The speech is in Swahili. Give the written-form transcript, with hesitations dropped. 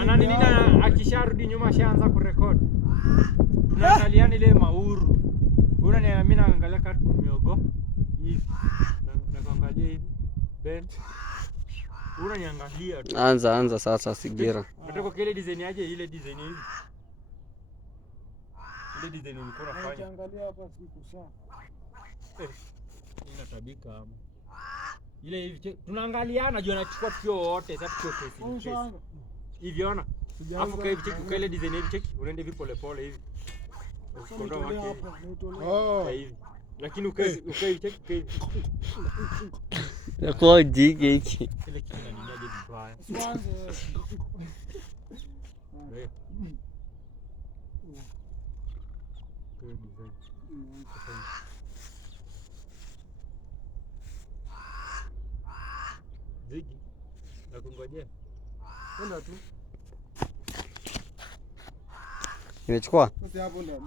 Ana nini na akisharudi nyuma ashaanza kurekodi. Tunaangaliana ile mauru. Unaniambia mimi naangalia katu miogo hivi. Na kuangalia hivi. Ben. Unaniangalia tu. Anza sasa Sigira. Nataka kile design aje ile design hivi. Ile design ulikuwa unafanya. Angalia hapa siku sawa. Inatabika ama. Ile hivi tunaangaliana juu anachukua tukio wote sasa tukio kesi. Hivi ona. Alafu kwa hivi cheki ile design hivi cheki unaenda hivi pole pole hivi. Ukondoa wake. Hivi. Lakini ukae cheki hivi. Na kwa jige hiki. Ile kitu inaniaje vibaya. Ziki. Nakungojea. Kwenda tu. Nimechukua. Sasa hapo ndo